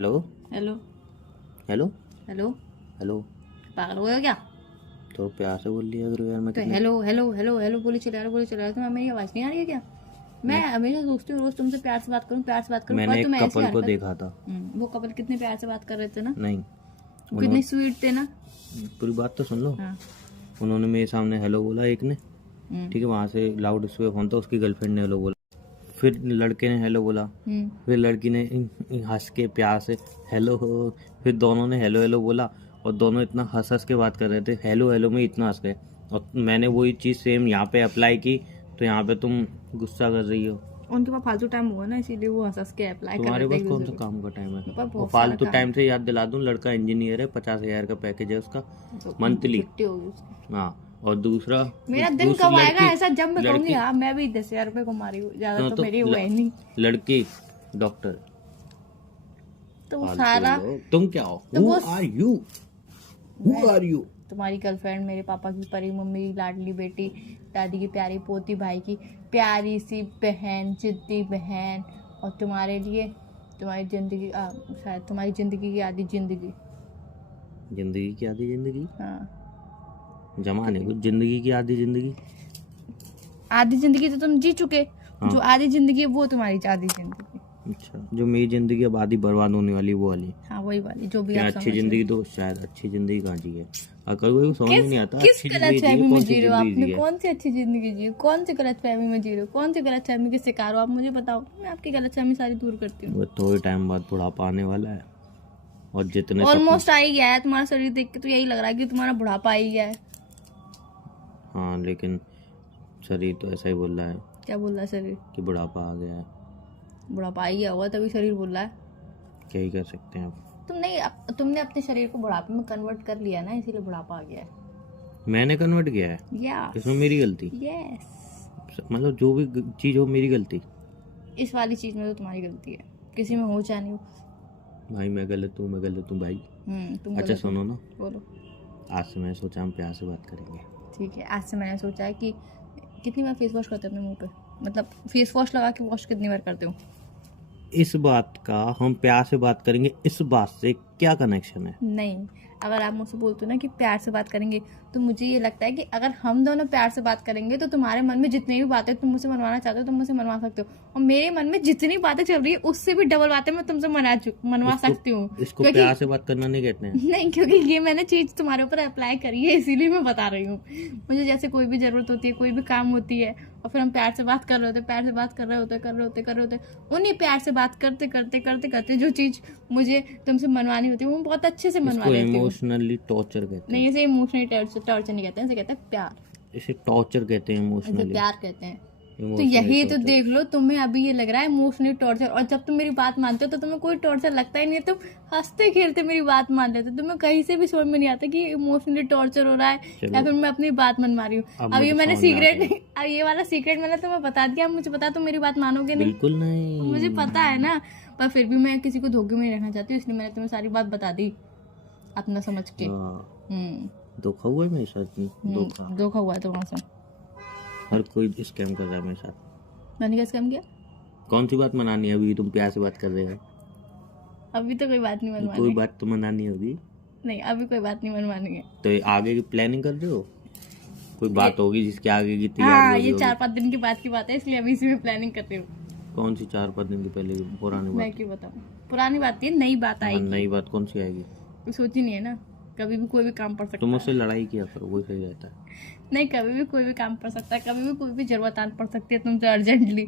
Hello hello hello hello. Hello. पागल हो गया क्या? तो प्यार से बोल लिया करो यार। मैं तो कितने हेलो हेलो हेलो हेलो बोली चला रहा बोली चला रहा। तुम्हें मेरी आवाज नहीं आ रही है क्या? मैं मैं हमेशा सोचती हूँ रोज तुमसे प्यार से बात करूँ, प्यार से बात करूँ, पर मैंने तुम एक ऐसी कपल को हरकत। देखा था। वो कपल कितने प्यार से बात कर रहे थे ना, नहीं, वो कितने उन्होंने स्वीट थे ना। पूरी बात तो सुन लो। हाँ। उन्होंने मेरे सामने हेलो बोला एक ने, हम्म ठीक है, वहाँ से लाउड स्पीकर फोन था, उसकी गर्लफ्रेंड ने हेलो बोला, फिर लड़के ने हेलो बोला, हम्म फिर लड़की ने हंस के प्यार से हेलो हो, फिर दोनों ने हेलो हेलो बोला और दोनों इतना हंस हंस के बात कर रहे थे, हेलो हेलो में इतना हंस गए। और मैंने वही चीज़ सेम यहाँ पे अप्लाई की, तो यहाँ पे तुम गुस्सा कर रही हो। उनके पास फालतू टाइम हुआ ना, इसीलिए वो हंस हंस के अप्लाई कर रहे तुम्हारे थे पास एक कौन दूसरे सा को। काम का टाइम है? मेरे पास और बहुत सारा फालतू काम टाइम से याद दिला दूं, लड़का इंजीनियर है, 50,000 का पैकेज है उसका है, तो उनकी मंथली। छुट्टी होगी उसकी। हाँ। और दूसरा, मेरा दिन दूसरी कब आएगा लड़की, ऐसा जब मैं कहूंगी लड़की हाँ मैं भी 10,000 रुपये कमा रही हूँ, ज्यादा सुनो तो तो मेरी हुआ ही नहीं। लड़की डॉक्टर। तो वो फालतू सारा, लोग। तुम क्या हो? तो हु वो आर यू? हु मैं आर यू? तुम्हारी गर्लफ्रेंड, मेरे पापा की परी मम्मी की लाडली बेटी, दादी की प्यारी पोती, भाई की प्यारी सी बहन, जिद्दी बहन, और तुम्हारे लिए तुम्हारी जिंदगी शायद तुम्हारी जिंदगी की आधी जिंदगी। जिंदगी की आधी जिंदगी? हाँ। जमाने कुछ जिंदगी की आधी जिंदगी। आधी जिंदगी तो तुम जी चुके, हाँ। जो आधी जिंदगी है वो तुम्हारी आधी जिंदगी। अच्छा, जो मेरी जिंदगी अब आधी बर्बाद होने वाली वो वाली। हाँ वही वाली जो भी क्या आप अच्छी समझ रहे जिंदगी? हो। तो शायद अच्छी जिंदगी कहाँ जी है। और कभी कभी समझ में किस नहीं आता किस अच्छी गलत जिंदगी जी है फहमी में कौन सी जी रहे हो जिंदगी आपने? जी है। कौन सी अच्छी जिंदगी जी हो? कौन सी गलत फहमी में जी रहे हो? कौन सी गलत फहमी के शिकार हो आप? मुझे बताओ, मैं आपकी गलत फहमी सारी दूर करती हूँ। वो थोड़े टाइम बाद बुढ़ापा आने वाला है और जितने सपने। ऑलमोस्ट आ ही गया है, तुम्हारा शरीर देख के तो यही लग रहा है कि तुम्हारा बुढ़ापा आ ही गया है। हाँ, लेकिन शरीर तो ऐसा ही बोल रहा है क्या बोल रहा है शरीर? कि बुढ़ापा आ गया है। बुढ़ापा आ ही गया होगा तभी शरीर बोल रहा है। क्या ही कर सकते हैं आप। तुमने अपने शरीर को बुढ़ापे में कन्वर्ट कर लिया ना, इसीलिए बुढ़ापा आ गया है। मैंने कन्वर्ट किया है? यस इसमें मेरी गलती? यस। मतलब जो भी चीज़ हो मेरी गलती? इस वाली चीज में तो तुम्हारी गलती है, किसी में हो चाहे नहीं हो। भाई मैं गलत हूँ, मैं गलत हूँ भाई। तुम अच्छा गलत हो। सुनो ना, बोलो। आज से मैं सोचा हम प्यार से बात करेंगे। ठीक है, आज से मैंने सोचा है कि कितनी बार फेस वॉश करते हो अपने मुंह पे? मतलब फेस वॉश लगा के वॉश कितनी बार करते हो? इस बात का हम प्यार से बात करेंगे, इस बात से क्या कनेक्शन है? नहीं, अगर आप मुझसे बोलते हो ना कि प्यार से बात करेंगे, तो मुझे ये लगता है कि अगर हम दोनों प्यार से बात करेंगे तो तुम्हारे मन में जितनी भी बातें तुम मुझसे मनवाना चाहते हो तुम मुझसे मनवा सकते हो, और मेरे मन में जितनी बातें चल रही है उससे भी डबल बातें मैं तुमसे मनवा सकती हूँ। इसको क्योंकि प्यार से बात करना नहीं कहते हैं। नहीं, क्योंकि ये मैंने चीज तुम्हारे ऊपर अप्लाई करी है, इसीलिए मैं बता रही हूँ। मुझे जैसे कोई भी जरूरत होती है, कोई भी काम होती है, और फिर हम प्यार से बात कर रहे होते, प्यार से बात कर रहे होते, उन्हीं प्यार से बात करते करते करते करते जो चीज मुझे तुमसे मनवानी होती है वो बहुत अच्छे से मनवा इसको लेती हूँ। इमोशनली टॉर्चर कहते नहीं, हैं। इसे इमोशनली टॉर्चर नहीं कहते हैं, इसे कहते हैं प्यार। इसे टॉर्चर कहते हैं, इसे इमोशनली। प्यार कहते हैं। तो इमोशनली यही तो टॉर्चर। देख लो, तुम्हें अभी ये लग रहा है इमोशनली टॉर्चर, और जब तुम मेरी बात मानते हो तो तुम्हें कोई टॉर्चर लगता ही नहीं है। तुम हंसते खेलते मेरी बात मान लेते हो, तुम्हें कहीं से भी समझ में नहीं आता कि इमोशनली टॉर्चर हो रहा है चलो, या फिर मैं अपनी बात मनवा रही हूँ। अब अब ये मुझे मैंने समझ में आ सीक्रेट गया। अब ये वाला सीक्रेट मैंने तुम्हें बता दिया, अब मुझे पता तुम मेरी बात मानोगे नहीं। बिल्कुल नहीं। मुझे पता है ना, पर फिर भी मैं किसी को धोखे में नहीं रखना चाहती हूँ, इसलिए मैंने तुम्हें सारी बात बता दी अपना समझ के। धोखा हुआ है मेरे साथ? धोखा? धोखा हुआ है तुम्हारे साथ। हर कोई स्कैम कर रहा है मेरे साथ। मैंने क्या स्कैम किया? कौन सी बात मनानी है? अभी तुम प्यार से बात कर रहे हो। अभी तो कोई बात नहीं मनवानी कोई है। बात तो मनानी होगी। नहीं, अभी कोई बात नहीं मनवानी है। तो ये आगे की प्लानिंग कर रहे हो? कोई बात होगी जिसके आगे की तैयारी हाँ, हो रही ये होगी। 4-5 दिन की बात है, इसलिए अभी इसी में प्लानिंग करते हो। कौन सी 4-5 दिन की पहले की पुरानी मैं बात? क्यों बताऊँ? पुरानी बात थी, नई बात हाँ, आएगी। नई बात कौन सी आएगी? कोई सोची नहीं है ना, कभी भी कोई भी काम पड़ सकता तुम है। मुझसे लड़ाई किया करो, वही सही रहता है। नहीं, कभी भी कोई भी काम पड़ सकता है, कभी भी कोई भी जरूरत आन पड़ सकती है तुमसे अर्जेंटली।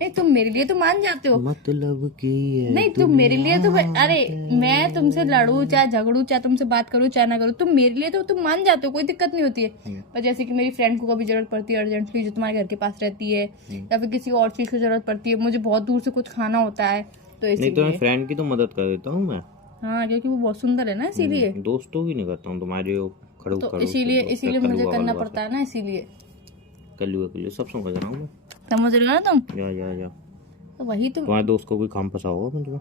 नहीं, तुम मेरे लिए तो मान जाते हो। मतलब कि ये नहीं, तुम मेरे लिए तो दुनिया अरे है। मैं तुमसे लड़ूं चाहे झगड़ूं चाहे तुमसे बात करूं चाहे ना करूं, तुम मेरे लिए तो तुम मान जाते हो, कोई दिक्कत नहीं होती है। पर जैसे कि मेरी फ्रेंड को कभी जरूरत पड़ती है अर्जेंटली, जो तुम्हारे घर के पास रहती है, या फिर किसी और चीज की जरूरत पड़ती है, मुझे बहुत दूर से कुछ खाना होता है, तो नहीं तो मैं इसीलिए। फ्रेंड की तो मदद कर देता हूँ मैं। हाँ, क्योंकि वो बहुत सुंदर है ना, इसीलिए। दोस्तों की नहीं करता हूँ, तुम्हारे वो खड़ू तो खड़ू इसीलिए दोस्त इसीलिए है, मुझे कलुआ करना वलुआ पड़ता है ना, इसीलिए। कलुआ सब समझ रहा हूँ मैं। समझ रहे हो ना तुम? जा जा जा। तो वही तुम। तुम्हारे दोस्त को कोई काम फंसा होगा मैं तुम्हें।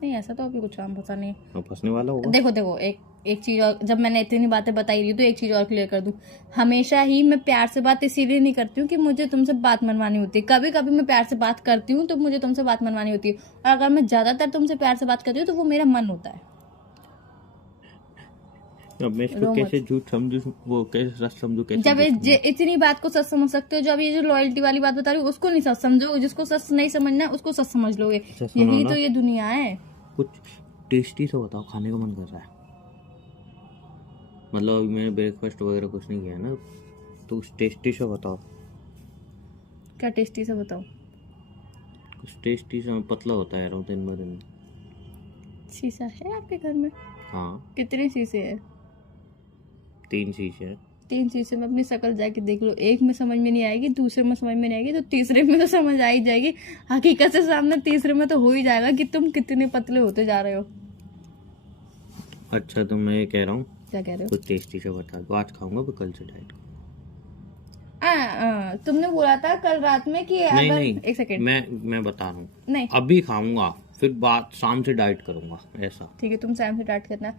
नहीं ऐसा तो अभी कुछ काम पता नहीं है। अब फंसने वाला होगा। देखो एक चीज और, जब मैंने इतनी बातें बताई रही तो एक चीज और क्लियर कर दूं। हमेशा ही मैं प्यार से बात इसीलिए नहीं करती हूँ कि मुझे तुमसे बात मनवानी होती है। कभी कभी मैं प्यार से बात करती हूँ तो मुझे तुमसे बात मनवानी होती है, और अगर मैं ज्यादातर तुमसे प्यार से बात करती हूँ तो वो मेरा मन होता है। अब मैं इसको रो मत। कैसे झूठ समझू, वो कैसे सच समझू, कैसे जब झूठ समझूं? इतनी बात को सच समझ सकते हो, जब ये जो लॉयल्टी वाली बात बता रही हूँ उसको नहीं सच समझोगे, जिसको सच नहीं समझना है उसको सच समझ लोगे। अच्छा सुनो यही ना, तो ये दुनिया है। कुछ टेस्टी से बताओ, खाने का मन कर रहा है। मतलब अभी मैंने ब्रेकफास्ट वगैरह कुछ नहीं किया है ना, तो कुछ टेस्टी से बताओ। क्या टेस्टी से बताओ? कुछ टेस्टी से, पतला होता है यार दिन ब दिन। शीशा है आपके घर में? हाँ, कितने शीशे है? 3 शीशे है। 3 शीशे में अपनी शक्ल जाके देख लो। एक में समझ में नहीं आएगी, दूसरे में समझ में नहीं आएगी, तो तीसरे में तो समझ आ ही जाएगी। हकीकत से सामने तीसरे में तो हो ही जाएगा कि तुम कितने पतले होते जा रहे हो। अच्छा तो मैं ये कह रहा हूँ, क्या कह रहे हो? कुछ टेस्टी से बता दो, आज खाऊंगा फिर कल से डाइट। तुमने बोला था कल रात में कि नहीं अगर नहीं, एक सेकेंड। मैं बता रहा हूँ, नहीं अभी खाऊंगा फिर बात शाम से डाइट करूंगा, ऐसा। ठीक है, तुम शाम से डाइट करना।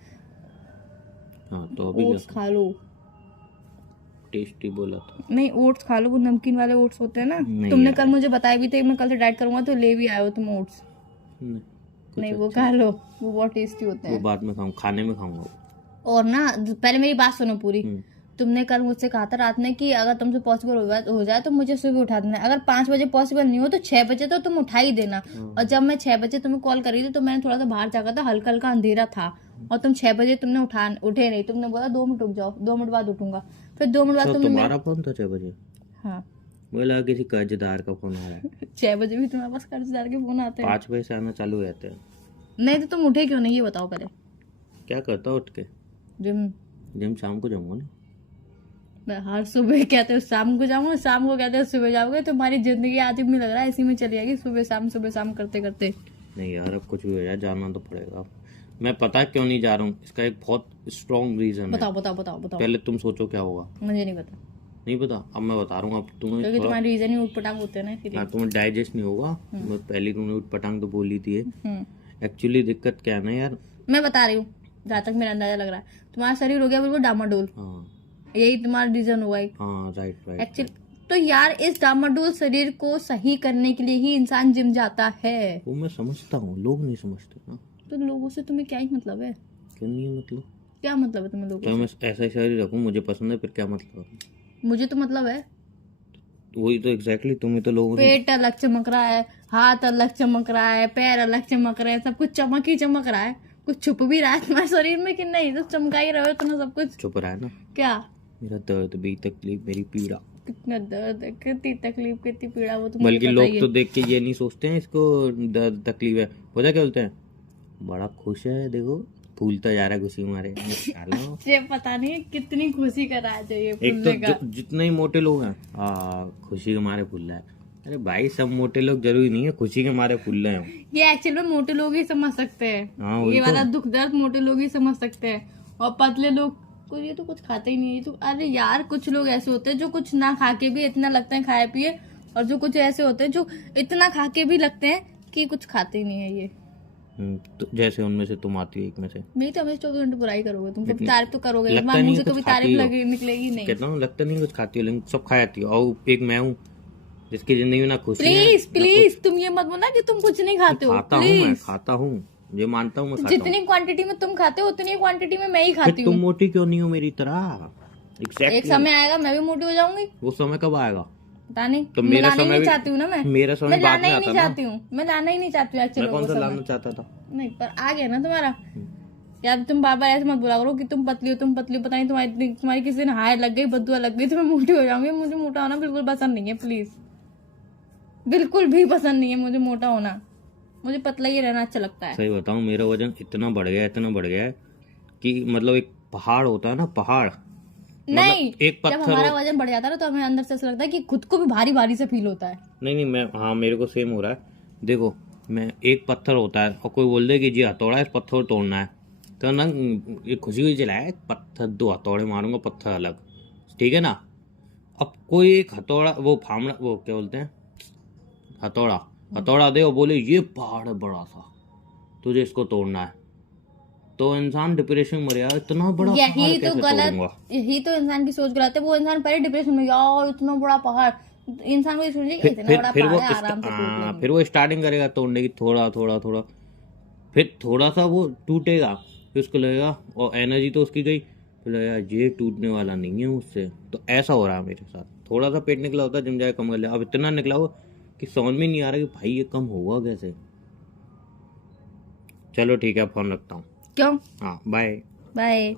हाँ तो अभी ओट्स खा लो। टेस्टी बोला था। नहीं, ओट्स खा लो, वो नमकीन वाले ओट्स होते हैं ना। नहीं तुमने यार। कल मुझे बताया भी था मैं कल से डाइट करूंगा, तो ले भी आए हो तुम ओट्स। नहीं, कुछ नहीं वो अच्छा। खा लो, वो बहुत टेस्टी होते वो हैं। बाद में खाऊंगा, खाने में खाऊंगा। और ना, पहले मेरी बात सुनो पूरी। हम्म, तुमने कल मुझसे कहा था रात में कि अगर तुमसे पॉसिबल हो जाए तो मुझे सुबह उठा देना। अगर 5 बजे पॉसिबल नहीं हो तो 6 बजे तो तुम उठा ही देना। और जब मैं 6 बजे तुम्हें कॉल करी थी तो मैंने थोड़ा सा बाहर जाकर था, हल्का हल्का अंधेरा था, और तुम 6 बजे तुमने उठे नहीं। तुमने बोला 2 मिनट रुक जाओ, 2 मिनट बाद उठूंगा। फिर 2 मिनट बाद सब तुमने तुम्हारा फोन था 6 बजे? हाँ मुझे लगा किसी कर्जदार का फोन आ रहा है। 6 बजे भी तुम्हारे पास कर्जदार के फोन आते हैं? 5 बजे से आना चालू हो जाते हैं। नहीं तो तुम उठे क्यों नहीं, ये बताओ पहले। क्या करता उठ के? जिम। जिम शाम को जाऊंगा ना। मैं हर सुबह कहते हो शाम को जाऊंगा, शाम को कहते हो सुबह जाओगे। तुम्हारी जिंदगी आदमी में लग रहा है इसी में चली जाएगी, सुबह शाम करते करते। नहीं यार, अब कुछ भी हो जाए जाना तो पड़ेगा। मैं पता क्यों नहीं जा रहा हूँ, इसका एक बहुत स्ट्रॉन्ग रीजन है। बताओ बताओ बताओ बताओ। पहले तुम सोचो क्या होगा। मुझे नहीं पता, नहीं पता, अब मैं बता रहा हूँ। अब तुम्हें क्योंकि थोड़ा, तुम्हारे रीजन ही उठपटांग होते हैं ना, इसलिए। हाँ, तुम्हें डाइजेस्ट नहीं होगा। मैं पहले तुमने उठपटांग तो बोली थी। हम्म। एक्चुअली दिक्कत क्या है ना यार। मैं बता रही हूँ जहाँ तक मेरा अंदाजा लग रहा है, तुम्हारा शरीर हो गया बिल्कुल डामाडोल। हाँ यही तुम्हारा रीजन हुआ एक। हाँ, राइट राइट। एक्चुअली तो यार इस डामाडोल शरीर को सही करने के लिए ही इंसान जिम जाता है। वो मैं समझता हूँ, लोग नहीं समझते ना। तो लोगों से तुम्हें क्या ही मतलब है? क्यों नहीं मतलब? क्या मतलब है तुम्हें लोगों क्या मैं ऐसा ही शरीर रखूँ, मुझे पसंद है, फिर क्या मतलब? से? मुझे तो मतलब है। वही तो एग्जैक्टली, तुम्हें तो लोगों से। पेट अलग चमक रहा है, हाथ अलग चमक रहा है, पैर अलग चमक रहे हैं, सब कुछ चमक ही चमक रहा है। कुछ छुप भी रहा है तुम्हारे शरीर में कि नहीं? तो चमका ही रहे हो तुम्हें सब कुछ। चुप रहा है ना। क्या? मेरा दर्द भी, तकलीफ, मेरी पीड़ा। कितना दर्द है, कितनी तकलीफ, कितनी पीड़ा, वो तो बल्कि मुझे लोग बताइए। तो देख के ये नहीं सोचते हैं इसको दर्द तकलीफ है, पता क्या बोलते हैं? बड़ा खुश है, देखो फूलता जा रहा है खुशी मारे। निकालो। ये पता नहीं कितनी खुशी का राज है ये एक फूलने तो का। जितने ही मोटे लोग हैं, खुशी के मारे फूल रहा है। अरे भाई, सब मोटे लोग जरूरी नहीं है खुशी के मारे फूल रहे हो। ये एक्चुअल में मोटे लोग ही समझ सकते हैं। हाँ, वही ये तो। वाला दुख दर्द मोटे लोग ही समझ सकते हैं, और पतले लोग को ये तो कुछ खाते ही नहीं है। तो अरे यार, कुछ लोग ऐसे होते हैं जो कुछ ना खा के भी इतना लगते हैं खाए पिए, और जो कुछ ऐसे होते हैं जो इतना खा के भी लगते हैं कि कुछ खाते ही नहीं है ये। तो जैसे उनमें से तुम आती हो, एक में से। नहीं तो हमेशा 24 घंटे बुराई करोगे तुम, कभी लेकिन तारीफ तो करोगे, लगता तुम्हारे नहीं मुंह से कुछ कभी खाती तारीफ हो। निकलेगी नहीं। कहता हूँ लगता नहीं कुछ खाती हो, लेकिन सब खा जाती हो। और एक मैं हूँ जिसकी जिंदगी में ना खुशी है, प्लीज ना प्लीज तुम ये मत बोलना कि तुम कुछ नहीं खाते हो। खाता हूँ। मैं प्लीज, खाता हूँ, ये मानता हूँ मैं खाता हूँ। जितनी क्वांटिटी में तुम खाते हो उतनी क्वांटिटी में मैं ही फिर खाती तुम हूँ। मोटी क्यों नहीं हो मेरी तरह? एक एग्जैक्टली। समय आएगा मैं भी मोटी हो जाऊंगी। वो समय कब आएगा? पता नहीं। तो मैं मेरा लाना ही समय नहीं भी- चाहती हूँ ना मेरा समय मैं बाद लाना में ही आता नहीं ना। चाहती हूँ, मैं लाना ही नहीं चाहती हूँ एक्चुअली मैं कौन वो सा समय। लाना चाहता था? नहीं, पर आ गया ना तुम्हारा। यार तुम बार बार ऐसे मत बोला करो कि तुम पतली हो, तुम पतली हो। पता नहीं तुम्हारी किसी दिन हाय लग गई, बदुआ लग गई तो मैं मोटी हो जाऊंगी। मुझे मोटा होना बिल्कुल पसंद नहीं है, प्लीज, बिल्कुल भी पसंद नहीं है मुझे मोटा होना। मुझे पतला ही रहना अच्छा लगता है। सही बताऊं, मेरा वजन इतना बढ़ गया है कि मतलब एक पहाड़ होता है ना, पहाड़। नहीं, मतलब एक जब पत्थर हमारा वजन बढ़ जाता है ना तो हमें अंदर से ऐसा लगता है कि खुद को भी भारी भारी से फील होता है। नहीं, मैं, हाँ, मेरे को सेम हो रहा है। देखो, मैं एक पत्थर होता है और कोई बोल दे कि जी हथौड़ा है, इस पत्थर को तोड़ना है, तो ना ये खुशी हुई चलाए पत्थर, 2 हथौड़े मारूंगा, पत्थर अलग, ठीक है ना। अब कोई एक हथौड़ा, वो फामड़ा, वो क्या बोलते हैं, हथौड़ा दे और बोले ये पहाड़ है बड़ा सा, तुझे इसको तोड़ना है, तो इंसान डिप्रेशन में मर जाएगा। इतना बड़ा यही पहाड़ तो कैसे गलत, तोड़ूंगा। यही तो इंसान की सोच गलत है। वो इंसान पहले डिप्रेशन में, यार इतना बड़ा पहाड़, इंसान को ये सोचे कि इतना बड़ा फिर पहाड़ वो है, आराम से टूट लेंगे। फिर वो स्टार्टिंग करेगा तोड़ने की, थोड़ा थोड़ा थोड़ा, फिर थोड़ा सा वो टूटेगा, फिर उसको लगेगा, और एनर्जी तो उसकी गई, फिर लगेगा ये टूटने वाला नहीं है मुझसे। तो ऐसा हो रहा है मेरे साथ, थोड़ा सा पेट निकला होता है, जिम जाए कम कर लिया, अब इतना निकला हो कि समझ में नहीं आ रहा कि भाई ये कम होगा कैसे। चलो ठीक है, फोन रखता हूँ। क्यों? हाँ, बाय। बाय।